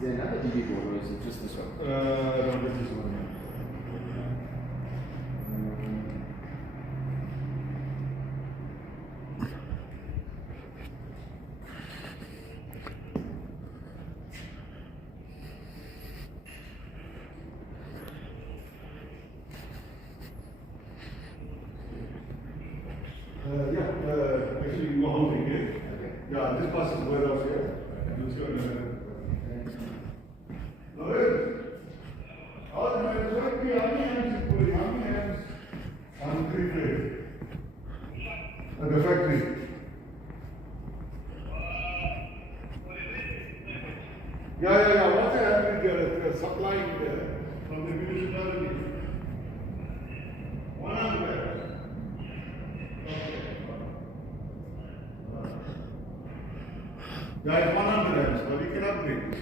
there another DB board or is it just this one? No, this is one. Actually, you go home again. Okay. Yeah, this bus is way off here. Let's go. No, all the men, how many hands you put? How many hands on 3 days? At the factory. Yeah. What's happening there? They're supplying from the municipality. 100. Yeah, it's 100 amps, but you can upgrade.